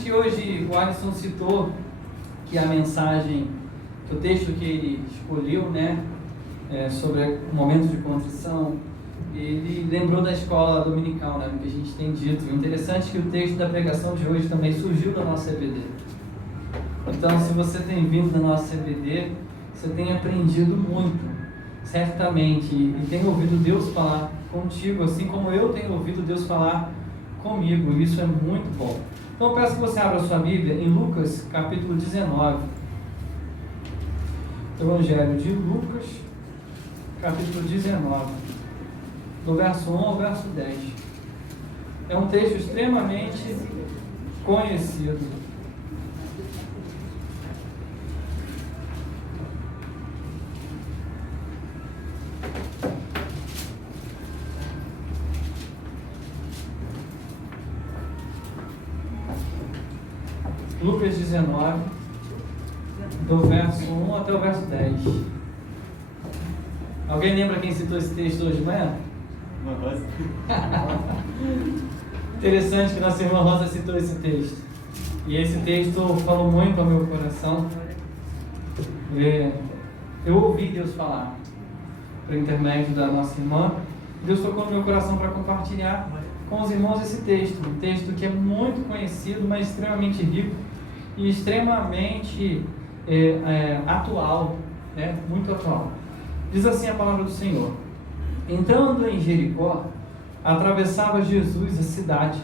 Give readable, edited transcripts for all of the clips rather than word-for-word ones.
interessante que hoje o Alisson citou que a mensagem, que o texto que ele escolheu, né, sobre o momento de contrição, ele lembrou da escola dominical, né, que a gente tem dito. O interessante é que o texto da pregação de hoje também surgiu da nossa CBD. Então, se você tem vindo da nossa CBD, você tem aprendido muito, certamente, e tem ouvido Deus falar contigo, assim como eu tenho ouvido Deus falar comigo. Isso é muito bom. Então, eu peço que você abra a sua Bíblia em Lucas, capítulo 19. Evangelho de Lucas, capítulo 19, do verso 1 ao verso 10. É um texto extremamente conhecido. Lucas 19, do verso 1 até o verso 10. Alguém lembra quem citou esse texto hoje de manhã? Rosa. Interessante que nossa irmã Rosa citou esse texto. E esse texto falou muito ao meu coração. Eu ouvi Deus falar por intermédio da nossa irmã. Deus tocou no meu coração para compartilhar com os irmãos esse texto. Um texto que é muito conhecido, mas extremamente rico e extremamente atual, né? Muito atual. Diz assim a palavra do Senhor: entrando em Jericó, atravessava Jesus a cidade,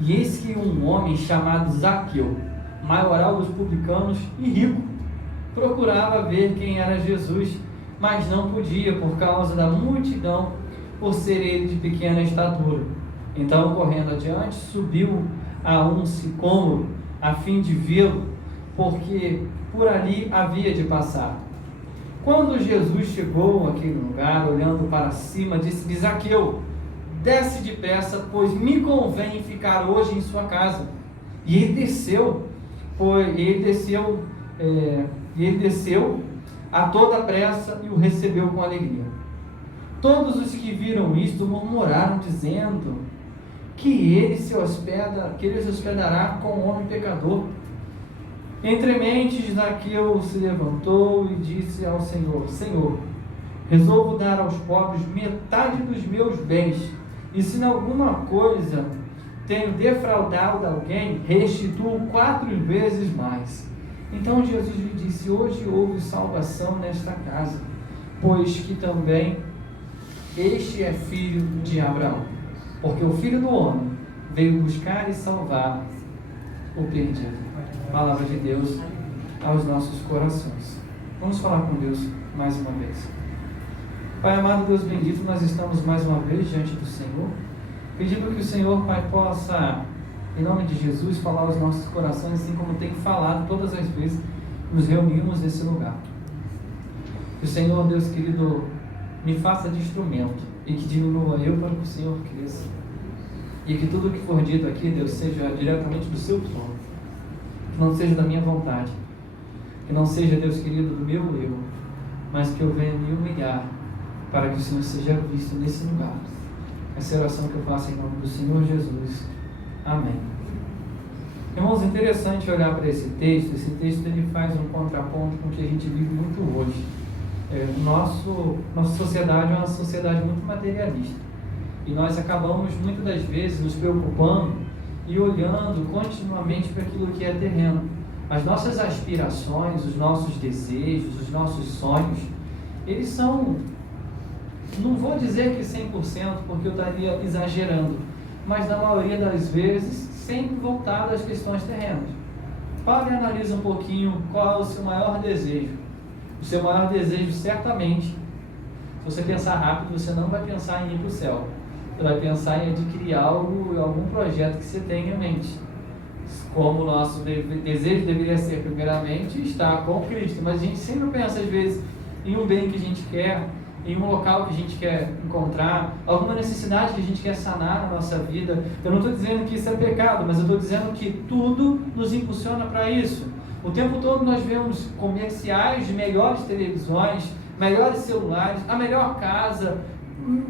e eis que um homem chamado Zaqueu, maioral dos publicanos e rico, procurava ver quem era Jesus, mas não podia por causa da multidão, por ser ele de pequena estatura. Então, correndo adiante, subiu a um sicômoro, a fim de vê-lo, porque por ali havia de passar. Quando Jesus chegou àquele lugar, olhando para cima, disse-lhe: Zaqueu, desce depressa, pois me convém ficar hoje em sua casa. E ele desceu a toda pressa e o recebeu com alegria. Todos os que viram isto murmuraram, dizendo que ele se hospedará com um homem pecador. Entre mentes, Zaqueu se levantou e disse ao Senhor: Senhor, resolvo dar aos pobres metade dos meus bens, e se em alguma coisa tenho defraudado alguém, restituo 4 vezes mais. Então Jesus lhe disse: hoje houve salvação nesta casa, pois que também este é filho de Abraão, porque o Filho do Homem veio buscar e salvar o perdido. Palavra de Deus aos nossos corações. Vamos falar com Deus mais uma vez. Pai amado, Deus bendito, nós estamos mais uma vez diante do Senhor, pedindo que o Senhor, Pai, possa, em nome de Jesus, falar aos nossos corações, assim como tem falado todas as vezes que nos reunimos nesse lugar. Que o Senhor, Deus querido, me faça de instrumento e que diminua eu para que o Senhor cresça. E que tudo o que for dito aqui, Deus, seja diretamente do seu trono. Que não seja da minha vontade, que não seja, Deus querido, do meu eu, mas que eu venha me humilhar para que o Senhor seja visto nesse lugar. Essa é a oração que eu faço em nome do Senhor Jesus. Amém. Irmãos, é interessante olhar para esse texto. Esse texto ele faz um contraponto com o que a gente vive muito hoje. Nossa sociedade é uma sociedade muito materialista, e nós acabamos muitas das vezes nos preocupando e olhando continuamente para aquilo que é terreno. As nossas aspirações, os nossos desejos, os nossos sonhos, eles são, não vou dizer que 100%, porque eu estaria exagerando, mas na maioria das vezes sempre voltado às questões terrenas. Pare e analise um pouquinho qual é o seu maior desejo. O seu maior desejo, certamente, se você pensar rápido, você não vai pensar em ir para o céu. Você vai pensar em adquirir algo, algum projeto que você tenha em mente. Como o nosso desejo deveria ser, primeiramente, estar com Cristo. Mas a gente sempre pensa, às vezes, em um bem que a gente quer, em um local que a gente quer encontrar, alguma necessidade que a gente quer sanar na nossa vida. Eu não estou dizendo que isso é pecado, mas eu estou dizendo que tudo nos impulsiona para isso. O tempo todo nós vemos comerciais de melhores televisões, melhores celulares, a melhor casa,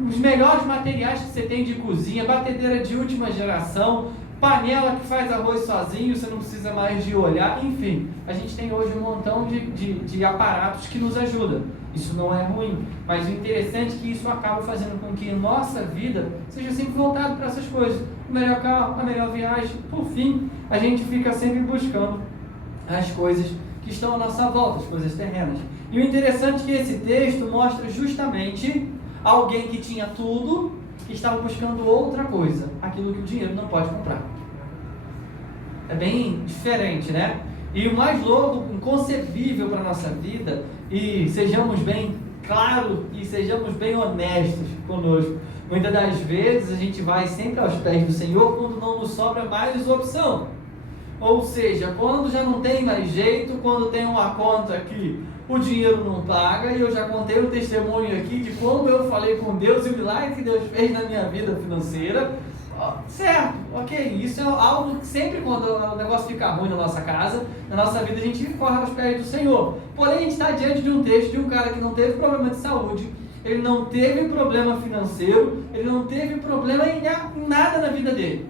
os melhores materiais que você tem de cozinha, batedeira de última geração, panela que faz arroz sozinho, você não precisa mais de olhar, enfim, a gente tem hoje um montão de aparatos que nos ajudam. Isso não é ruim, mas o interessante é que isso acaba fazendo com que nossa vida seja sempre voltada para essas coisas. O melhor carro, a melhor viagem, por fim, a gente fica sempre buscando as coisas que estão à nossa volta, as coisas terrenas. E o interessante é que esse texto mostra justamente alguém que tinha tudo, que estava buscando outra coisa, aquilo que o dinheiro não pode comprar. É bem diferente, né? E o mais louco, inconcebível para a nossa vida, e sejamos bem claros e sejamos bem honestos conosco, muitas das vezes a gente vai sempre aos pés do Senhor quando não nos sobra mais opção. Ou seja, quando já não tem mais jeito, quando tem uma conta que o dinheiro não paga, e eu já contei o testemunho aqui de como eu falei com Deus e o milagre que Deus fez na minha vida financeira. Certo, ok, isso é algo que sempre quando o negócio fica ruim na nossa casa, na nossa vida, a gente corre aos pés do Senhor. Porém, a gente está diante de um texto de um cara que não teve problema de saúde, ele não teve problema financeiro, ele não teve problema em nada na vida dele.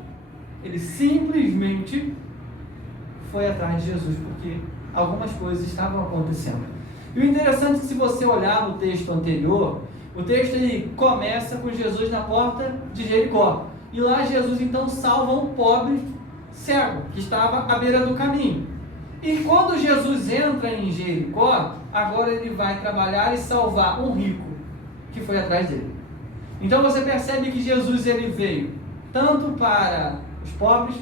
Ele simplesmente foi atrás de Jesus, porque algumas coisas estavam acontecendo. E o interessante é que se você olhar no texto anterior, o texto ele começa com Jesus na porta de Jericó. E lá Jesus então salva um pobre cego, que estava à beira do caminho. E quando Jesus entra em Jericó, agora ele vai trabalhar e salvar um rico, que foi atrás dele. Então você percebe que Jesus ele veio tanto para os pobres,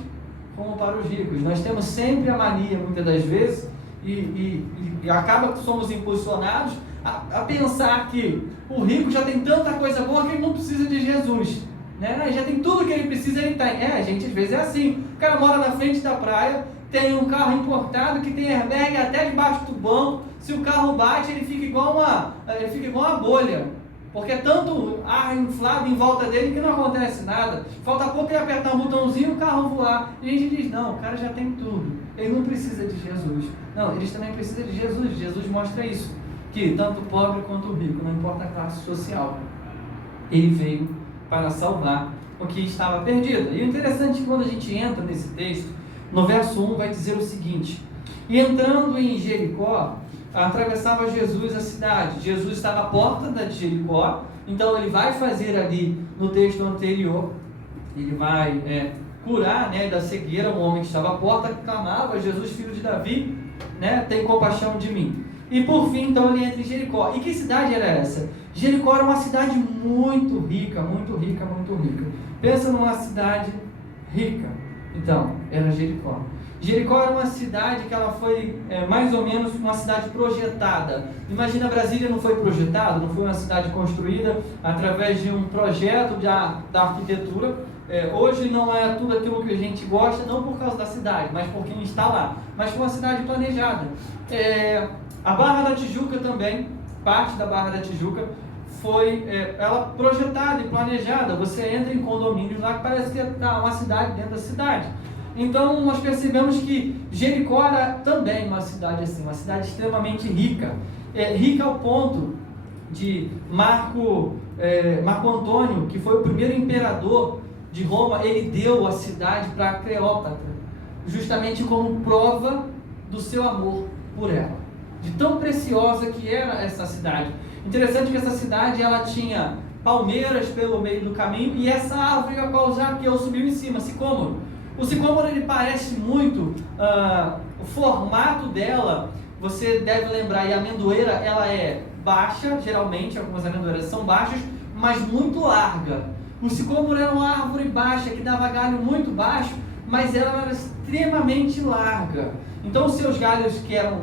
como para os ricos. Nós temos sempre a mania, muitas das vezes, e acaba que somos impulsionados a pensar que o rico já tem tanta coisa boa que ele não precisa de Jesus. Né? Já tem tudo que ele precisa, ele tem. Gente, às vezes é assim. O cara mora na frente da praia, tem um carro importado que tem airbag até debaixo do banco. Se o carro bate, ele fica igual uma bolha. Porque é tanto ar inflado em volta dele que não acontece nada. Falta pouco ele apertar um botãozinho e o carro voar. E a gente diz, não, o cara já tem tudo. Ele não precisa de Jesus. Não, eles também precisam de Jesus. Jesus mostra isso. Que tanto o pobre quanto o rico, não importa a classe social, ele veio para salvar o que estava perdido. E o interessante é que quando a gente entra nesse texto, no verso 1 vai dizer o seguinte: e entrando em Jericó, atravessava Jesus a cidade. Jesus estava à porta de Jericó, então ele vai fazer ali, no texto anterior, ele vai curar da cegueira um homem que estava à porta, que clamava: Jesus, filho de Davi, tem compaixão de mim. E por fim, então, ele entra em Jericó. E que cidade era essa? Jericó era uma cidade muito rica, muito rica, muito rica. Pensa numa cidade rica. Então, era Jericó. Jericó era uma cidade que ela foi mais ou menos uma cidade projetada. Imagina, Brasília não foi projetada, não foi uma cidade construída através de um projeto da arquitetura. Hoje não é tudo aquilo que a gente gosta, não por causa da cidade, mas por quem está lá. Mas foi uma cidade planejada. A Barra da Tijuca também, parte da Barra da Tijuca, foi ela projetada e planejada. Você entra em condomínios lá que parece que está uma cidade dentro da cidade. Então nós percebemos que Jericó era também uma cidade assim, uma cidade extremamente rica. Rica ao ponto de Marco Antônio, que foi o primeiro imperador de Roma, ele deu a cidade para Cleópatra, justamente como prova do seu amor por ela, de tão preciosa que era essa cidade. Interessante que essa cidade ela tinha palmeiras pelo meio do caminho, e essa árvore a qual Zaqueu subiu em cima, sicômoro. O sicômoro ele parece muito, o formato dela, você deve lembrar, e a amendoeira ela é baixa, geralmente algumas amendoeiras são baixas, mas muito larga. O sicômoro era uma árvore baixa, que dava galho muito baixo, mas ela era extremamente larga. Então os seus galhos que eram,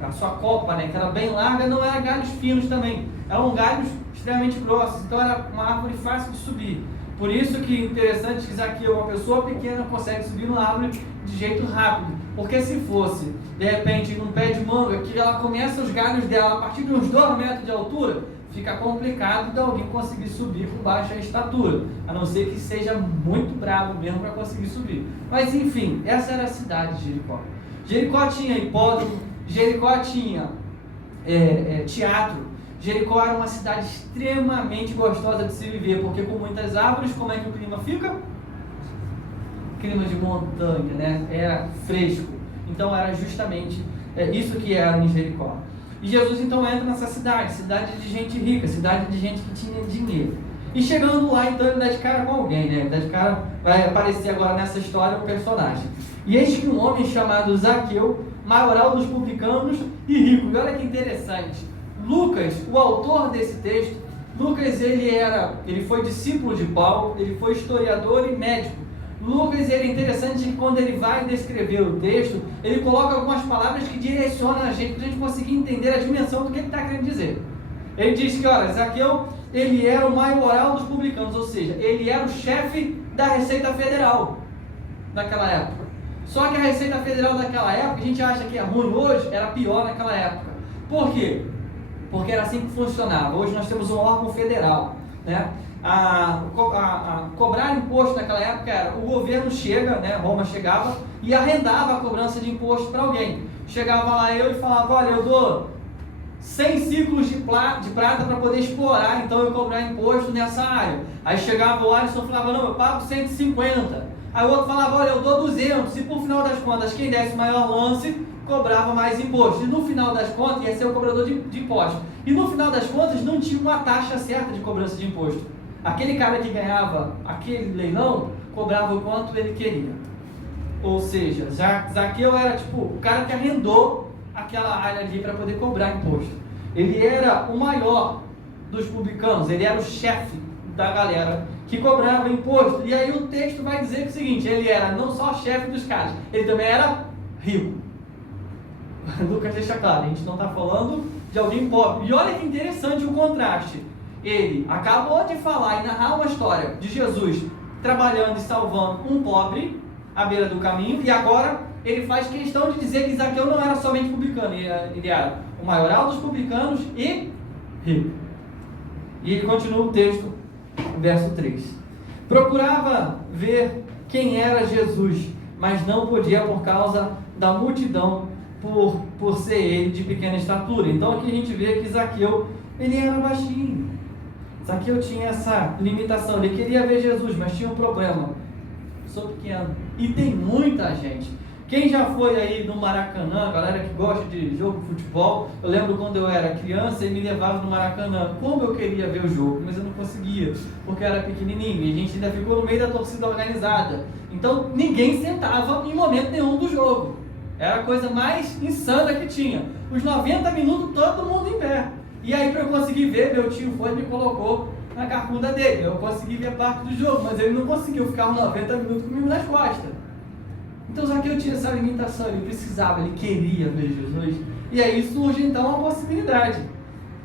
a sua copa, que era bem larga, não eram galhos finos também, eram galhos extremamente grossos, então era uma árvore fácil de subir. Por isso que é interessante que Zaqueu, uma pessoa pequena, consegue subir numa árvore de jeito rápido, porque se fosse, de repente, num pé de manga, que ela começa os galhos dela a partir de uns 2 metros de altura, fica complicado de alguém conseguir subir por baixa estatura, a não ser que seja muito bravo mesmo para conseguir subir. Mas enfim, essa era a cidade de Jericó. Jericó tinha hipódromo, Jericó tinha teatro. Jericó era uma cidade extremamente gostosa de se viver, porque com muitas árvores, como é que o clima fica? clima de montanha, né? Era fresco. Então era justamente isso que era em Jericó. E Jesus então entra nessa cidade de gente rica, cidade de gente que tinha dinheiro. E chegando lá, então ele dá de cara com alguém, né? Ele dá de cara, vai aparecer agora nessa história um personagem. E eis que um homem chamado Zaqueu, maioral dos publicanos e rico. E olha que interessante. Lucas, o autor desse texto, Lucas ele foi discípulo de Paulo, ele foi historiador e médico. Lucas, ele é interessante que quando ele vai descrever o texto, ele coloca algumas palavras que direcionam a gente, para a gente conseguir entender a dimensão do que ele está querendo dizer. Ele diz que, olha, Zaqueu, ele era o maioral dos publicanos, ou seja, ele era o chefe da Receita Federal daquela época. Só que a Receita Federal daquela época, a gente acha que é ruim hoje, era pior naquela época. Por quê? Porque era assim que funcionava. Hoje nós temos um órgão federal, né? Cobrar imposto naquela época era, o governo chega, né? Roma chegava e arrendava a cobrança de imposto para alguém. Chegava lá eu e falava, olha, eu dou 100 ciclos de prata para poder explorar, então eu cobrar imposto nessa área. Aí chegava o Alisson e falava, não, eu pago 150. Aí o outro falava, olha, eu dou 200. E por final das contas, quem desse maior lance, cobrava mais imposto. E no final das contas, ia ser o cobrador de imposto. E no final das contas, não tinha uma taxa certa de cobrança de imposto. Aquele cara que ganhava aquele leilão, cobrava o quanto ele queria. Ou seja, Zaqueu era tipo o cara que arrendou aquela área ali para poder cobrar imposto. Ele era o maior dos publicanos, ele era o chefe da galera que cobrava imposto. E aí o texto vai dizer que é o seguinte, ele era não só chefe dos caras, ele também era rico. Lucas deixa claro, a gente não está falando de alguém pobre. E olha que interessante o contraste. Ele acabou de falar e narrar uma história de Jesus trabalhando e salvando um pobre à beira do caminho, e agora ele faz questão de dizer que Zaqueu não era somente publicano, ele era o maioral dos publicanos e rico. E ele continua o texto, verso 3. Procurava ver quem era Jesus, mas não podia por causa da multidão, por ser ele de pequena estatura. Então aqui a gente vê que Zaqueu, ele era baixinho. Zaqueu tinha essa limitação, ele queria ver Jesus, mas tinha um problema. Sou pequeno. E tem muita gente. Quem já foi aí no Maracanã, galera que gosta de jogo de futebol, eu lembro quando eu era criança, ele me levava no Maracanã. Como eu queria ver o jogo, mas eu não conseguia, porque eu era pequenininho, e a gente ainda ficou no meio da torcida organizada. Então ninguém sentava em momento nenhum do jogo. Era a coisa mais insana que tinha. Os 90 minutos, todo mundo em pé. E aí, para eu conseguir ver, meu tio foi e me colocou na carcunda dele. Eu consegui ver parte do jogo, mas ele não conseguiu ficar os 90 minutos comigo nas costas. Então, Zaqueu tinha essa limitação, ele precisava, ele queria ver Jesus. E aí surge então uma possibilidade.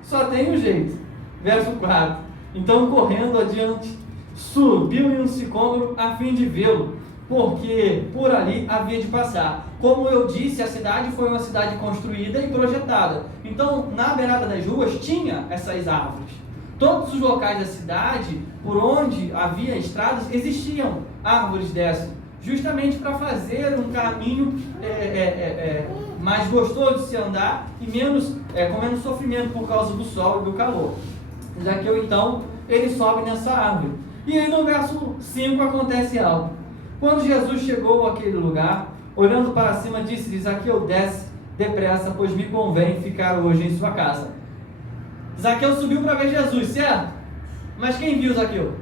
Só tem um jeito. Verso 4. Então, correndo adiante, subiu em um sicômoro a fim de vê-lo, porque por ali havia de passar. Como eu disse, a cidade foi uma cidade construída e projetada. Então, na beirada das ruas tinha essas árvores. Todos os locais da cidade, por onde havia estradas, existiam árvores dessas, justamente para fazer um caminho mais gostoso de se andar e com menos sofrimento por causa do sol e do calor. Zaqueu, então, ele sobe nessa árvore. E aí no verso 5 acontece algo. Quando Jesus chegou àquele lugar, olhando para cima, disse-lhe, Zaqueu, desce depressa, pois me convém ficar hoje em sua casa. Zaqueu subiu para ver Jesus, certo? Mas quem viu Zaqueu?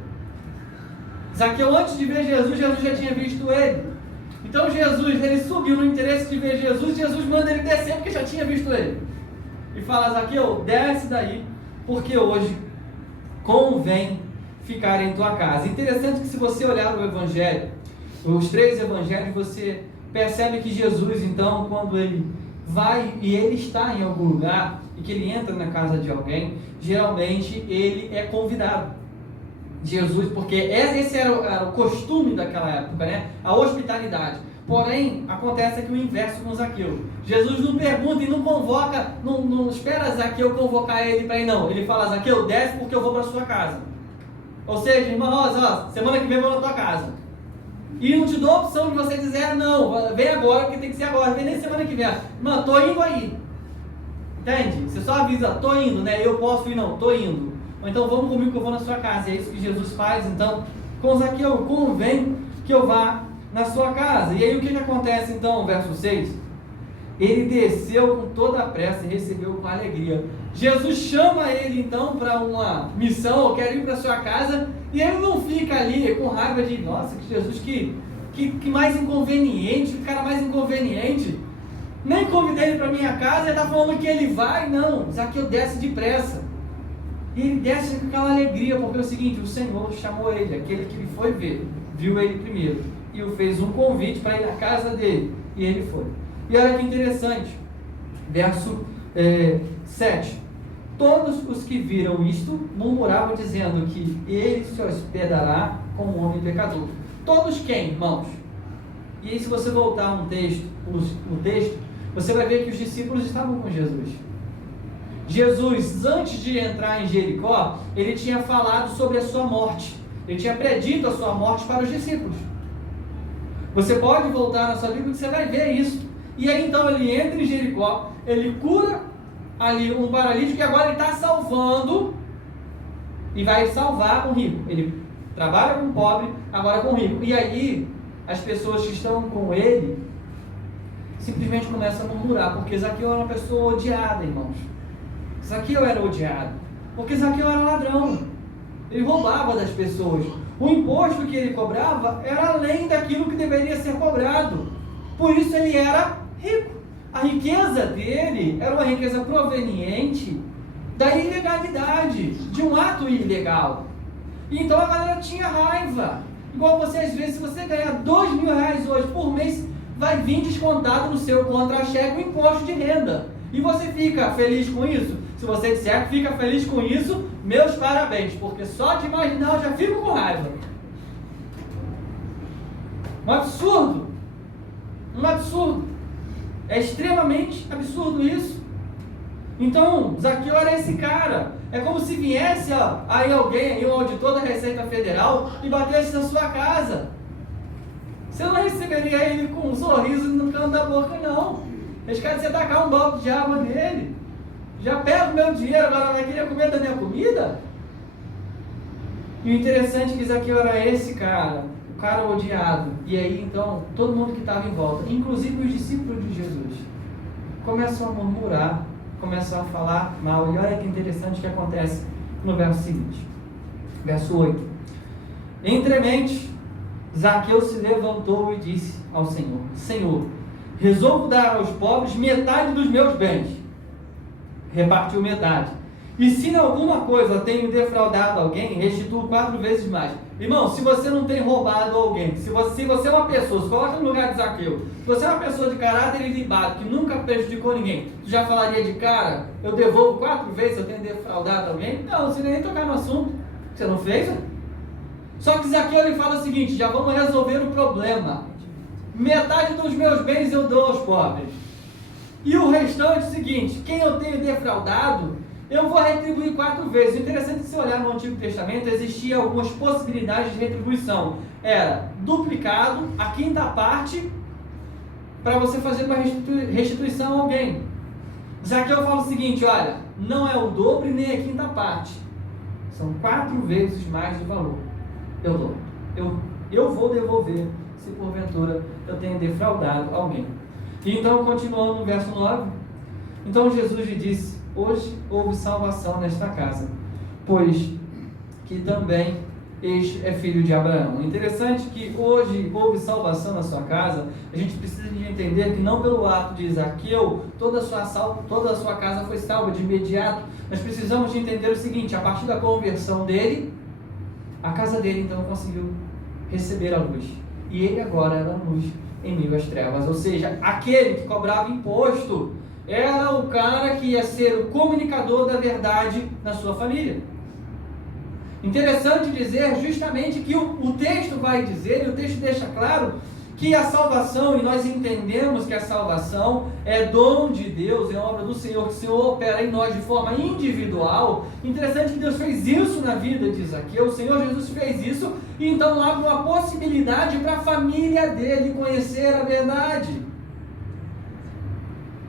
Zaqueu, antes de ver Jesus, Jesus já tinha visto ele. Então Jesus, ele subiu no interesse de ver Jesus, Jesus manda ele descer porque já tinha visto ele. E fala, Zaqueu, desce daí, porque hoje convém ficar em tua casa. Interessante que se você olhar o Evangelho, os 3 evangelhos, você percebe que Jesus, então, quando ele vai e ele está em algum lugar e que ele entra na casa de alguém, geralmente ele é convidado. Jesus, porque esse era o costume daquela época, né? A hospitalidade. Porém, acontece aqui o inverso com Zaqueu. Jesus não pergunta e não convoca, não espera Zaqueu convocar ele para ir, não. Ele fala, Zaqueu, desce porque eu vou para sua casa. Ou seja, irmão, semana que vem eu vou na tua casa. E não te dou a opção de você dizer, não, vem agora, porque tem que ser agora, vem nem semana que vem. Mano, tô indo aí. Entende? Você só avisa, tô indo, né? Eu posso ir, não, tô indo. Ou então vamos comigo que eu vou na sua casa. É isso que Jesus faz. Então, com Zaqueu, convém que eu vá na sua casa. E aí o que acontece então, verso 6? Ele desceu com toda a pressa e recebeu com alegria. Jesus chama ele então para uma missão, ou quer ir para sua casa, e ele não fica ali com raiva de, nossa, que Jesus, que mais inconveniente, que cara mais inconveniente. Nem convidei ele para minha casa, ele está falando que ele vai. Não, Zaqueu desce depressa. E ele desce com aquela alegria, porque é o seguinte, o Senhor chamou ele, aquele que ele foi ver, viu ele primeiro, e o fez um convite para ir na casa dele, e ele foi. E olha que interessante, verso 7. Todos os que viram isto murmuravam, dizendo que ele se hospedará como um homem pecador. Todos quem, irmãos? E aí, se você voltar no texto, você vai ver que os discípulos estavam com Jesus. Jesus, antes de entrar em Jericó, ele tinha falado sobre a sua morte. Ele tinha predito a sua morte para os discípulos. Você pode voltar na sua Bíblia que você vai ver isso. E aí então ele entra em Jericó, ele cura ali um paralítico, e agora ele está salvando e vai salvar um rico. Ele trabalha com o pobre, agora com o rico. E aí as pessoas que estão com ele simplesmente começam a murmurar, porque Zaqueu era uma pessoa odiada, irmãos. Zaqueu era odiado, porque Zaqueu era ladrão. Ele roubava das pessoas. O imposto que ele cobrava era além daquilo que deveria ser cobrado. Por isso ele era rico. A riqueza dele era uma riqueza proveniente da ilegalidade, de um ato ilegal. E então a galera tinha raiva. Igual você, às vezes, se você ganhar R$2.000 hoje por mês, vai vir descontado no seu contra-cheque o imposto de renda. E você fica feliz com isso? Se você disser que fica feliz com isso, meus parabéns, porque só de imaginar eu já fico com raiva. Um absurdo. Um absurdo. É extremamente absurdo isso. Então, Zaqueu era esse cara. É como se viesse aí alguém, um auditor da Receita Federal, e batesse na sua casa. Você não receberia ele com um sorriso no canto da boca, não. Eles querem você tacar um balde de água nele. Já pega o meu dinheiro, agora vai querer comer da minha comida? E o interessante é que Zaqueu era esse cara, o cara odiado. E aí então, todo mundo que estava em volta, inclusive os discípulos de Jesus, começam a murmurar, começam a falar mal. E olha que interessante que acontece no verso seguinte, verso 8. Entremente, Zaqueu se levantou e disse ao Senhor: Senhor, resolvo dar aos pobres metade dos meus bens. Repartiu metade. E se em alguma coisa tenho defraudado alguém, restituo 4 vezes mais. Irmão, se você não tem roubado alguém, se você é uma pessoa, se coloca no lugar de Zaqueu, se você é uma pessoa de caráter ilibado, que nunca prejudicou ninguém, tu já falaria de cara, eu devolvo 4 vezes se eu tenho defraudado alguém? Não, você nem tocar no assunto. Você não fez? Só que Zaqueu ele fala o seguinte: já vamos resolver o problema. Metade dos meus bens eu dou aos pobres. E o restante é o seguinte: quem eu tenho defraudado, eu vou retribuir 4 vezes. O interessante é que, se olhar no Antigo Testamento, existiam algumas possibilidades de retribuição. Era duplicado, a quinta parte, para você fazer uma restituição a alguém. Zaqueu fala o seguinte: olha, não é o dobro nem a quinta parte. São 4 vezes mais de valor. Eu dou. Eu vou devolver, se porventura eu tenho defraudado alguém. E então, continuando no verso 9, então Jesus lhe disse: hoje houve salvação nesta casa, pois que também este é filho de Abraão. Interessante que hoje houve salvação na sua casa. A gente precisa de entender que não pelo ato de Zaqueu toda a sua casa foi salva de imediato. Nós precisamos de entender o seguinte: a partir da conversão dele, a casa dele então conseguiu receber a luz, e ele agora era a luz em meio às trevas. Ou seja, aquele que cobrava imposto era o cara que ia ser o comunicador da verdade na sua família. Interessante dizer justamente que o texto vai dizer, e o texto deixa claro, que a salvação, e nós entendemos que a salvação é dom de Deus, é obra do Senhor, que o Senhor opera em nós de forma individual. Interessante que Deus fez isso na vida de Zaqueu, o Senhor Jesus fez isso, e então abre uma possibilidade para a família dele conhecer a verdade.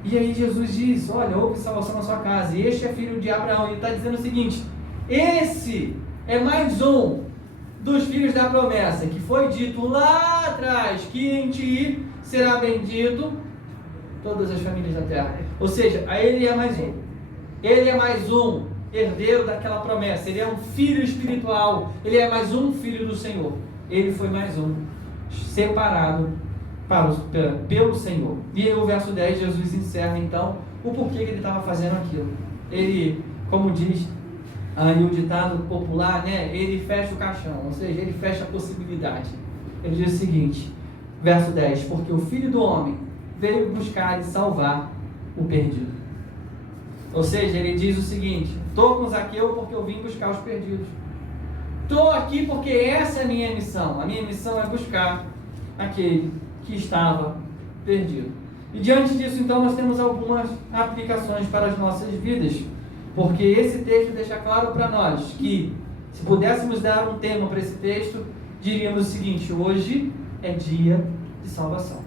E aí Jesus diz: olha, houve salvação na sua casa, e este é filho de Abraão. Ele está dizendo o seguinte: esse é mais um dos filhos da promessa, que foi dito lá atrás, que em ti será bendito todas as famílias da terra. Ou seja, a ele é mais um. Ele é mais um herdeiro daquela promessa. Ele é um filho espiritual. Ele é mais um filho do Senhor. Ele foi mais um, separado pelo Senhor. E aí o verso 10, Jesus encerra então o porquê que ele estava fazendo aquilo. Ele, como diz aí o ditado popular, né? Ele fecha o caixão, ou seja, ele fecha a possibilidade. Ele diz o seguinte, verso 10, porque o Filho do Homem veio buscar e salvar o perdido. Ou seja, ele diz o seguinte, estou com Zaqueu porque eu vim buscar os perdidos. Estou aqui porque essa é a minha missão. A minha missão é buscar aquele que estava perdido. E diante disso, então, nós temos algumas aplicações para as nossas vidas. Porque esse texto deixa claro para nós que, se pudéssemos dar um tema para esse texto, diríamos o seguinte, hoje é dia de salvação.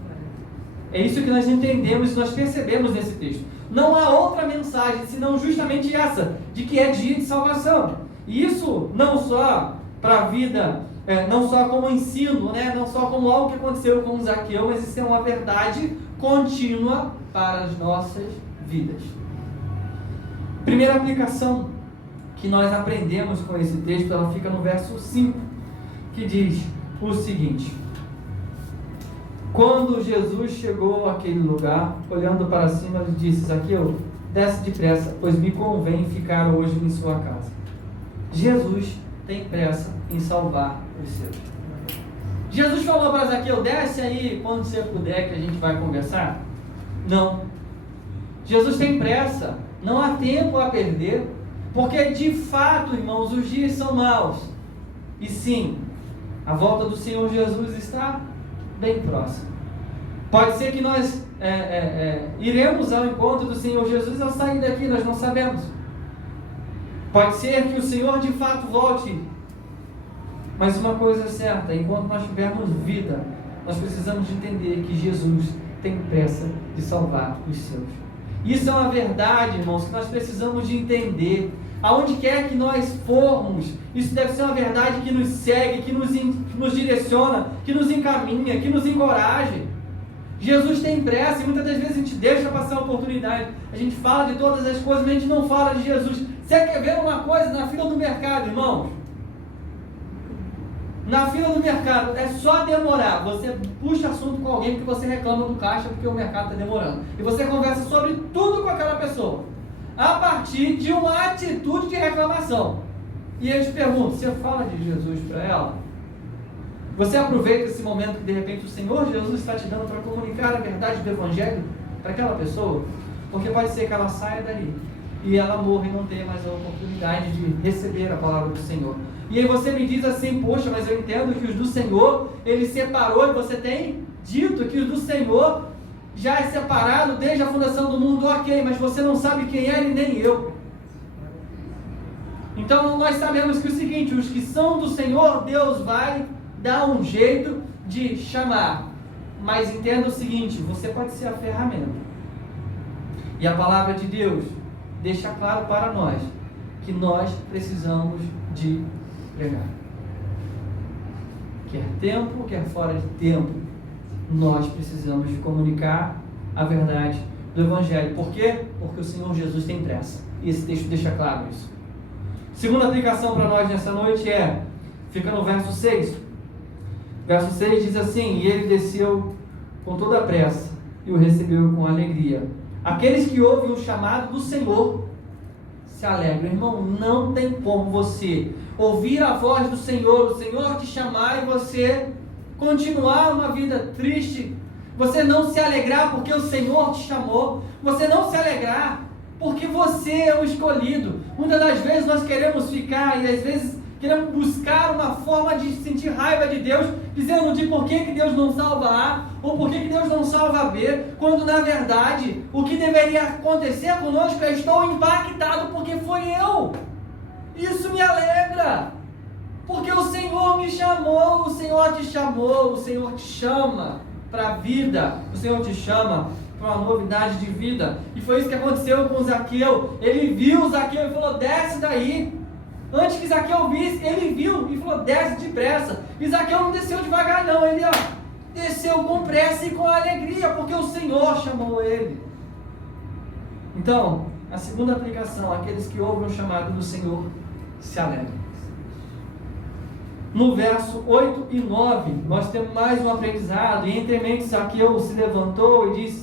É isso que nós entendemos e nós percebemos nesse texto. Não há outra mensagem, senão justamente essa, de que é dia de salvação. E isso não só para a vida, não só como ensino, né? Não só como algo que aconteceu com Zaqueu, mas isso é uma verdade contínua para as nossas vidas. Primeira aplicação que nós aprendemos com esse texto, ela fica no verso 5, que diz o seguinte: quando Jesus chegou àquele lugar, olhando para cima, ele disse, Zaqueu, desce depressa, pois me convém ficar hoje em sua casa. Jesus tem pressa em salvar os seus. Jesus falou para Zaqueu, desce aí quando você puder que a gente vai conversar? Não. Jesus tem pressa, não há tempo a perder, porque de fato, irmãos, os dias são maus. E sim, a volta do Senhor Jesus está bem próximo. Pode ser que nós iremos ao encontro do Senhor Jesus ao sair daqui, nós não sabemos. Pode ser que o Senhor de fato volte. Mas uma coisa é certa, enquanto nós tivermos vida, nós precisamos de entender que Jesus tem pressa de salvar os seus. Isso é uma verdade, irmãos, que nós precisamos de entender. Aonde quer que nós formos, isso deve ser uma verdade que nos segue, que nos direciona, que nos encaminha, que nos encoraja. Jesus tem pressa e muitas das vezes a gente deixa passar a oportunidade. A gente fala de todas as coisas, mas a gente não fala de Jesus. Você quer ver uma coisa na fila do mercado, irmãos? Na fila do mercado, é só demorar. Você puxa assunto com alguém porque você reclama do caixa porque o mercado está demorando. E você conversa sobre tudo com aquela pessoa, a partir de uma atitude de reclamação. E eu te pergunto, você fala de Jesus para ela? Você aproveita esse momento que de repente o Senhor Jesus está te dando para comunicar a verdade do Evangelho para aquela pessoa? Porque pode ser que ela saia dali e ela morra e não tenha mais a oportunidade de receber a palavra do Senhor. E aí você me diz assim, poxa, mas eu entendo que os do Senhor, Ele separou, e você tem dito que os do Senhor já é separado desde a fundação do mundo, ok, mas você não sabe quem é Ele nem eu. Então nós sabemos que o seguinte, os que são do Senhor, Deus vai dar um jeito de chamar. Mas entenda o seguinte, você pode ser a ferramenta. E a palavra de Deus deixa claro para nós que nós precisamos de pregar. Quer tempo, quer fora de tempo, nós precisamos de comunicar a verdade do Evangelho. Por quê? Porque o Senhor Jesus tem pressa. E esse texto deixa claro isso. Segunda aplicação para nós nessa noite fica no verso 6. Verso 6 diz assim, e ele desceu com toda a pressa e o recebeu com alegria. Aqueles que ouvem o chamado do Senhor se alegram. Irmão, não tem como você ouvir a voz do Senhor, o Senhor te chamar e você continuar uma vida triste, você não se alegrar porque o Senhor te chamou, você não se alegrar porque você é o escolhido. Muitas das vezes nós queremos ficar e às vezes queremos buscar uma forma de sentir raiva de Deus, dizendo de por que Deus não salva A, ou por que Deus não salva B, quando na verdade o que deveria acontecer conosco é estou impactado porque foi eu. Isso me alegra, porque o Senhor me chamou, o Senhor te chamou, o Senhor te chama para a vida, o Senhor te chama para uma novidade de vida. E foi isso que aconteceu com Zaqueu. Ele viu Zaqueu e falou, desce daí. Antes que Zaqueu visse, ele viu e falou: desce depressa. E Zaqueu não desceu devagar não, ele desceu com pressa e com alegria, porque o Senhor chamou ele. Então, a segunda aplicação: aqueles que ouvem o chamado do Senhor se alegram. No verso 8 e 9, nós temos mais um aprendizado. E entre mentes Zaqueu se levantou e disse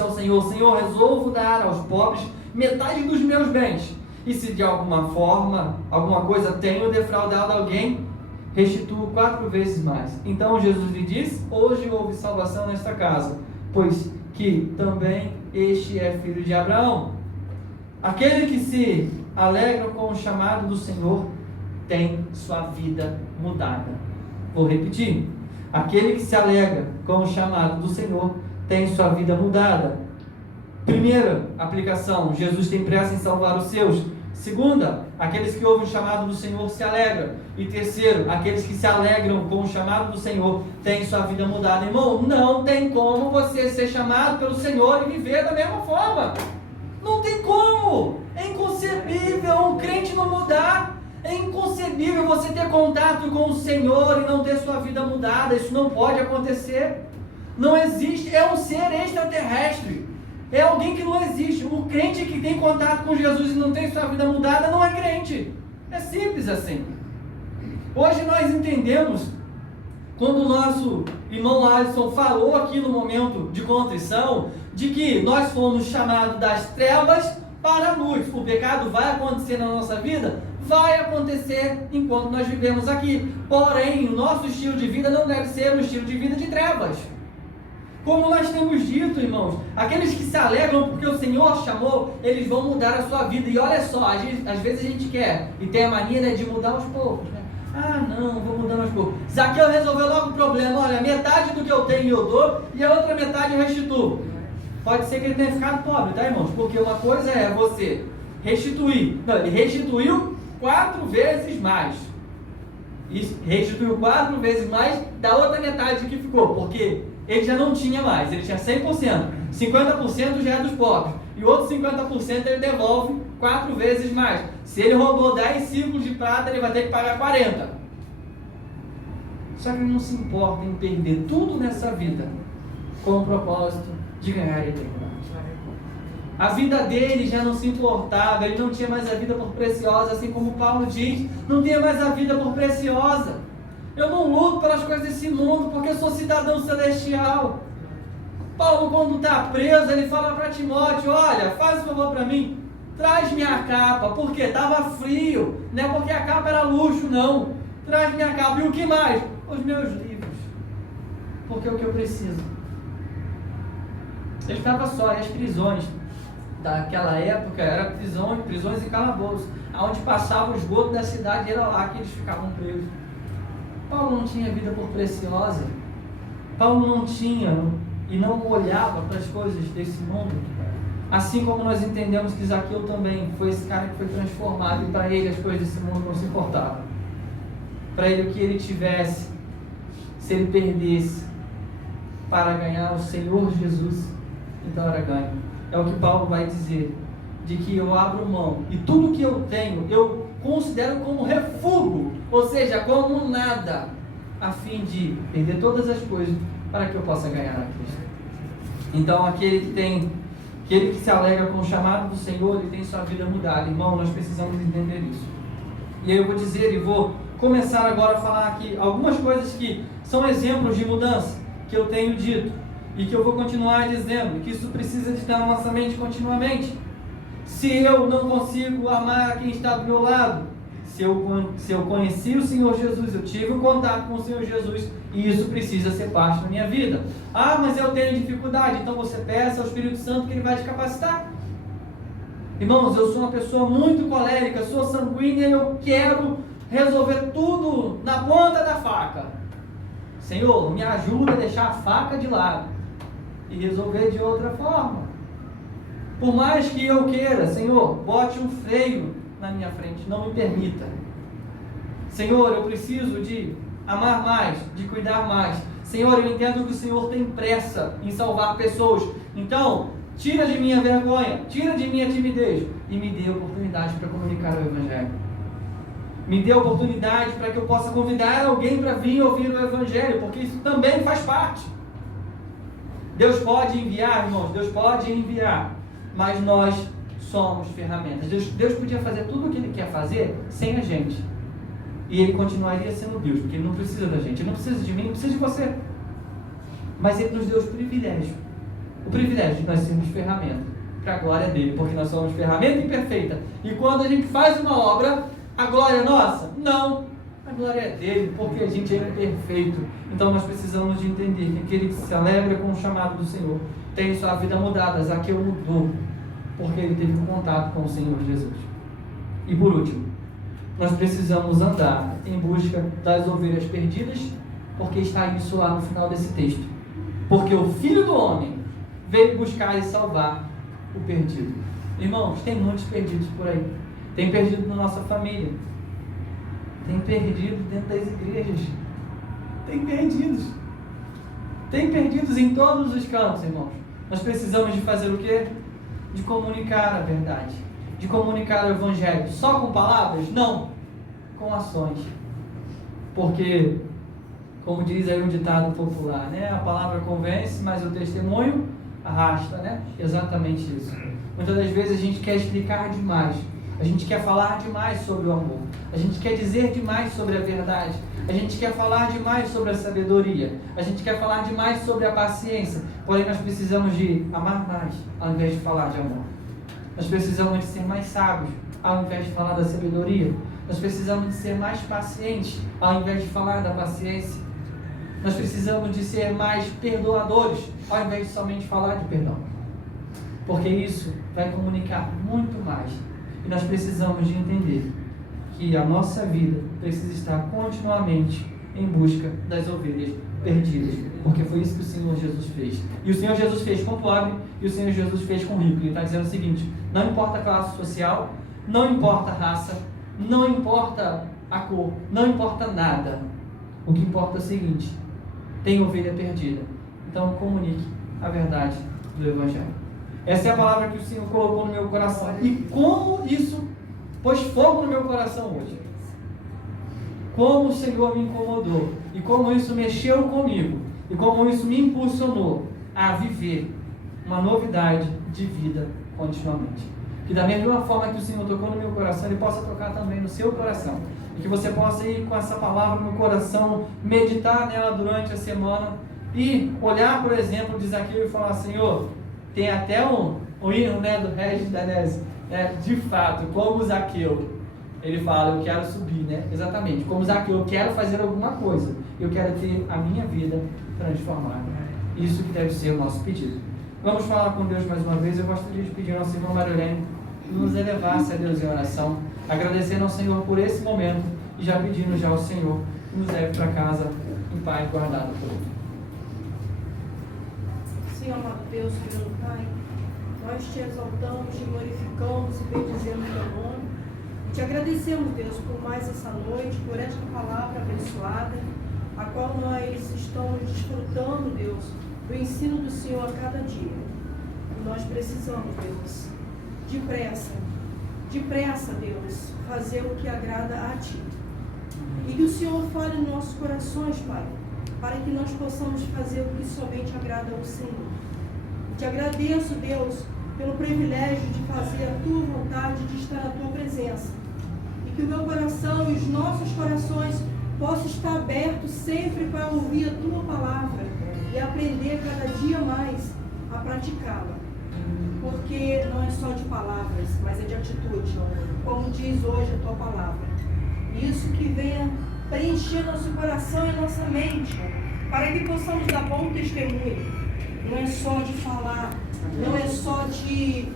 ao Senhor: Senhor, resolvo dar aos pobres metade dos meus bens. E se de alguma forma, alguma coisa tenho defraudado alguém, restituo 4 vezes mais. Então Jesus lhe disse: hoje houve salvação nesta casa, pois que também este é filho de Abraão. Aquele que se alegra com o chamado do Senhor tem sua vida mudada. Vou repetir: aquele que se alegra com o chamado do Senhor tem sua vida mudada. Primeira aplicação: Jesus tem pressa em salvar os seus. Segunda, aqueles que ouvem o chamado do Senhor se alegram. E terceiro, aqueles que se alegram com o chamado do Senhor têm sua vida mudada. Irmão, não tem como você ser chamado pelo Senhor e viver da mesma forma. Não tem como. É inconcebível um crente não mudar. É inconcebível você ter contato com o Senhor e não ter sua vida mudada. Isso não pode acontecer. Não existe. É um ser extraterrestre. É alguém que não existe. O crente que tem contato com Jesus e não tem sua vida mudada não é crente. É simples assim. Hoje nós entendemos, quando o nosso irmão Alisson falou aqui no momento de contrição, de que nós fomos chamados das trevas para a luz. O pecado vai acontecer na nossa vida? Vai acontecer enquanto nós vivemos aqui. Porém, o nosso estilo de vida não deve ser um estilo de vida de trevas. Como nós temos dito, irmãos, aqueles que se alegram porque o Senhor chamou, eles vão mudar a sua vida. E olha só, às vezes a gente quer, e tem a mania, né, de mudar aos poucos, né? Não, vou mudando aos poucos. Zaqueu resolveu logo o problema: olha, metade do que eu tenho eu dou, e a outra metade eu restituo. Pode ser que ele tenha ficado pobre, tá, irmãos? Porque uma coisa é você restituir. Não, ele restituiu 4 vezes mais. E restituiu 4 vezes mais da outra metade que ficou, porque ele já não tinha mais, ele tinha 100%, 50% já é dos pobres, e o outro 50% ele devolve 4 vezes mais. Se ele roubou 10 ciclos de prata, ele vai ter que pagar 40. Só que ele não se importa em perder tudo nessa vida com o propósito de ganhar a eternidade. A vida dele já não se importava, ele não tinha mais a vida por preciosa, assim como Paulo diz: não tinha mais a vida por preciosa. Eu não luto pelas coisas desse mundo, porque eu sou cidadão celestial. Paulo, quando está preso, ele fala para Timóteo: olha, faz um favor para mim, traz minha capa, porque estava frio, não é porque a capa era luxo, não. Traz minha capa, e o que mais? Os meus livros, porque é o que eu preciso. Ele estava só, e as prisões daquela época eram prisões e calabouços, onde passava o esgoto da cidade, era lá que eles ficavam presos. Paulo não tinha vida por preciosa. Paulo não tinha e não olhava para as coisas desse mundo. Assim como nós entendemos que Zaqueu também foi esse cara que foi transformado, e para ele as coisas desse mundo não se importavam. Para ele, o que ele tivesse, se ele perdesse para ganhar o Senhor Jesus, então era ganho. É o que Paulo vai dizer, de que eu abro mão, e tudo que eu tenho, eu considero como refúgio, ou seja, como nada, a fim de perder todas as coisas, para que eu possa ganhar a Cristo. Então, aquele que se alegra com o chamado do Senhor, ele tem sua vida mudada. Irmão, nós precisamos entender isso. E aí eu vou dizer, e vou começar agora a falar aqui algumas coisas que são exemplos de mudança, que eu tenho dito, e que eu vou continuar dizendo, que isso precisa de estar na nossa mente continuamente. Se eu não consigo amar quem está do meu lado, se eu conheci o Senhor Jesus, eu tive um contato com o Senhor Jesus, e isso precisa ser parte da minha vida. Mas eu tenho dificuldade. Então você peça ao Espírito Santo que ele vai te capacitar. Irmãos, eu sou uma pessoa muito colérica, sou sanguínea, e eu quero resolver tudo na ponta da faca. Senhor, me ajuda a deixar a faca de lado e resolver de outra forma. Por mais que eu queira, Senhor, bote um freio na minha frente, não me permita. Senhor, eu preciso de amar mais, de cuidar mais. Senhor, eu entendo que o Senhor tem pressa em salvar pessoas. Então, tira de mim a vergonha, tira de mim a timidez e me dê oportunidade para comunicar o Evangelho. Me dê oportunidade para que eu possa convidar alguém para vir ouvir o Evangelho, porque isso também faz parte. Deus pode enviar, irmãos, Deus pode enviar, mas nós somos ferramentas. Deus podia fazer tudo o que Ele quer fazer sem a gente. E Ele continuaria sendo Deus, porque Ele não precisa da gente, Ele não precisa de mim, não precisa de você. Mas Ele nos deu o privilégio de nós sermos ferramenta para a glória dEle, porque nós somos ferramenta imperfeita. E quando a gente faz uma obra, a glória é nossa? Não, a glória é dEle, porque a gente é imperfeito. Então nós precisamos de entender que aquele que se alegra com o chamado do Senhor tem sua vida mudada. Zaqueu mudou, porque ele teve um contato com o Senhor Jesus. E por último, nós precisamos andar em busca das ovelhas perdidas, porque está isso lá no final desse texto. Porque o Filho do Homem veio buscar e salvar o perdido. Irmãos, tem muitos perdidos por aí. Tem perdido na nossa família. Tem perdido dentro das igrejas. Tem perdidos. Tem perdidos em todos os cantos, irmãos. Nós precisamos de fazer o quê? De comunicar a verdade. De comunicar o Evangelho. Só com palavras? Não. Com ações. Porque, como diz aí um ditado popular, né? A palavra convence, mas o testemunho arrasta, né? Exatamente isso. Muitas das vezes a gente quer explicar demais. A gente quer falar demais sobre o amor. A gente quer dizer demais sobre a verdade. A gente quer falar demais sobre a sabedoria. A gente quer falar demais sobre a paciência. Porém, nós precisamos de amar mais, ao invés de falar de amor. Nós precisamos de ser mais sábios, ao invés de falar da sabedoria. Nós precisamos de ser mais pacientes, ao invés de falar da paciência. Nós precisamos de ser mais perdoadores, ao invés de somente falar de perdão. Porque isso vai comunicar muito mais. E nós precisamos de entender que a nossa vida precisa estar continuamente em busca das ovelhas perdidas. Porque foi isso que o Senhor Jesus fez. E o Senhor Jesus fez com o pobre e o Senhor Jesus fez com o rico. Ele está dizendo o seguinte: não importa a classe social, não importa a raça, não importa a cor, não importa nada. O que importa é o seguinte: tem ovelha perdida. Então comunique a verdade do Evangelho. Essa é a palavra que o Senhor colocou no meu coração. E como isso pôs fogo no meu coração hoje. Como o Senhor me incomodou. E como isso mexeu comigo. E como isso me impulsionou a viver uma novidade de vida continuamente. Que da mesma forma que o Senhor tocou no meu coração, Ele possa tocar também no seu coração. E que você possa ir com essa palavra no coração, meditar nela durante a semana e olhar, por exemplo, de Zaqueu e falar: Senhor, tem até um hino, né, do Regis Danese, né, de fato, como Zaqueu, ele fala: eu quero subir, né, exatamente, como Zaqueu, eu quero fazer alguma coisa, eu quero ter a minha vida transformada. Isso que deve ser o nosso pedido. Vamos falar com Deus mais uma vez. Eu gostaria de pedir ao nosso irmão Marilene que nos elevasse a Deus em oração, agradecendo ao Senhor por esse momento e já pedindo já ao Senhor que nos leve para casa em paz, guardado por Ele. Senhor, amado Deus, querido Pai, nós te exaltamos, te glorificamos e bendizemos o teu nome. Te agradecemos, Deus, por mais essa noite, por esta palavra abençoada, a qual nós estamos desfrutando, Deus, do ensino do Senhor a cada dia. E nós precisamos, Deus, depressa, Deus, fazer o que agrada a Ti. E que o Senhor fale nos nossos corações, Pai, para que nós possamos fazer o que somente agrada ao Senhor. Te agradeço, Deus, pelo privilégio de fazer a Tua vontade, de estar na Tua presença. E que o meu coração e os nossos corações possam estar abertos sempre para ouvir a Tua palavra e aprender cada dia mais a praticá-la. Porque não é só de palavras, mas é de atitude, como diz hoje a Tua palavra. Isso que venha preencher nosso coração e nossa mente, para que possamos dar bom testemunho. Não é só de falar, não é só de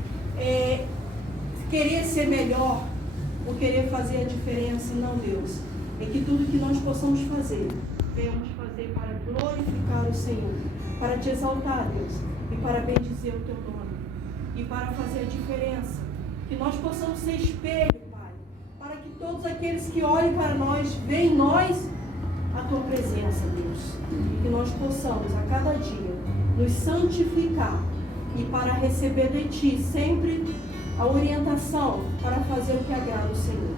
querer ser melhor, ou querer fazer a diferença, não, Deus. É que tudo que nós possamos fazer, venhamos fazer para glorificar o Senhor, para te exaltar, Deus, e para bendizer o teu nome, e para fazer a diferença. Que nós possamos ser espelho, Pai, para que todos aqueles que olhem para nós, vejam em nós a tua presença, Deus. E que nós possamos a cada dia nos santificar e para receber de Ti sempre a orientação para fazer o que agrada o Senhor.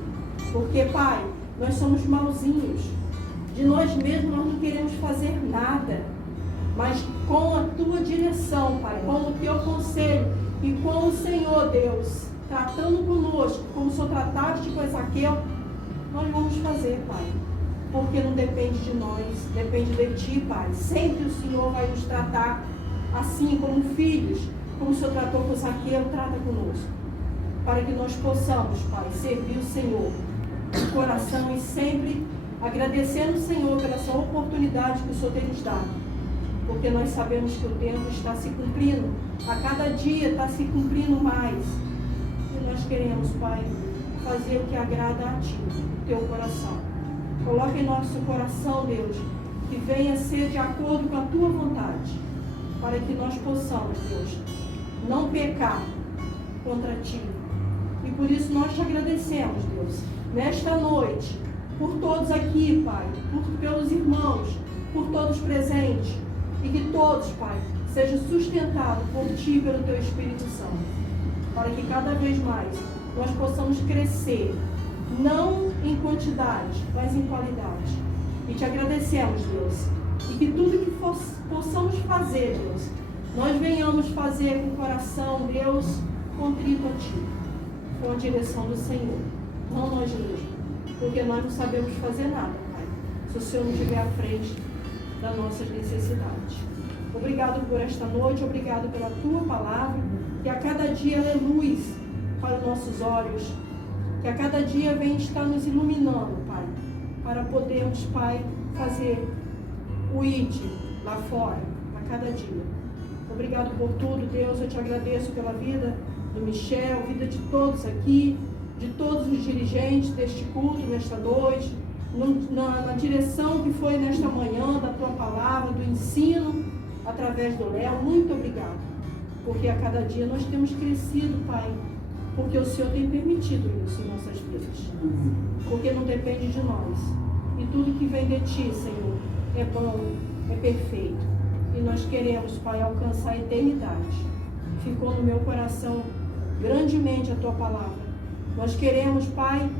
Porque, Pai, nós somos mauzinhos, de nós mesmos nós não queremos fazer nada, mas com a Tua direção, Pai, com o Teu conselho e com o Senhor, Deus, tratando conosco, como o Senhor trataste com Ezaqueu, nós vamos fazer, Pai, porque não depende de nós, depende de Ti, Pai. Sempre o Senhor vai nos tratar assim, como filhos, como o Senhor tratou com Ezaqueu, trata conosco, para que nós possamos, Pai, servir o Senhor de coração e sempre agradecendo o Senhor pela essa oportunidade que o Senhor tem nos dado, porque nós sabemos que o tempo está se cumprindo, a cada dia está se cumprindo mais, e nós queremos, Pai, fazer o que agrada a Ti, o Teu coração. Coloque em nosso coração, Deus, que venha a ser de acordo com a Tua vontade, para que nós possamos, Deus, não pecar contra Ti. E por isso nós Te agradecemos, Deus, nesta noite, por todos aqui, Pai, pelos irmãos, por todos presentes, e que todos, Pai, sejam sustentados por Ti e pelo Teu Espírito Santo, para que cada vez mais nós possamos crescer, não em quantidade, mas em qualidade. E Te agradecemos, Deus, e que tudo que possamos fazer, Deus, nós venhamos fazer com o coração, Deus, contrito a Ti, com a direção do Senhor, não nós mesmos, porque nós não sabemos fazer nada, Pai, se o Senhor não estiver à frente das nossas necessidades. Obrigado por esta noite, obrigado pela Tua palavra, que a cada dia ela é luz para os nossos olhos, que a cada dia vem estar nos iluminando, Pai, para podermos, Pai, fazer o IT lá fora, a cada dia. Obrigado por tudo, Deus, eu Te agradeço pela vida do Michel, vida de todos aqui, de todos os dirigentes deste culto, nesta noite, na direção que foi nesta manhã da Tua palavra, do ensino, através do Léo. Muito obrigado, porque a cada dia nós temos crescido, Pai, porque o Senhor tem permitido isso em nossas vidas, porque não depende de nós, e tudo que vem de Ti, Senhor, é bom, é perfeito, e nós queremos, Pai, alcançar a eternidade. Ficou no meu coração grandemente a Tua palavra. Nós queremos, Pai,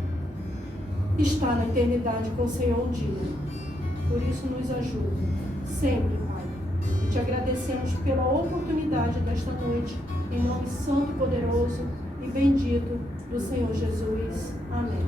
estar na eternidade com o Senhor um dia. Por isso nos ajuda sempre, Pai. E Te agradecemos pela oportunidade desta noite, em nome santo, poderoso e bendito do Senhor Jesus. Amém.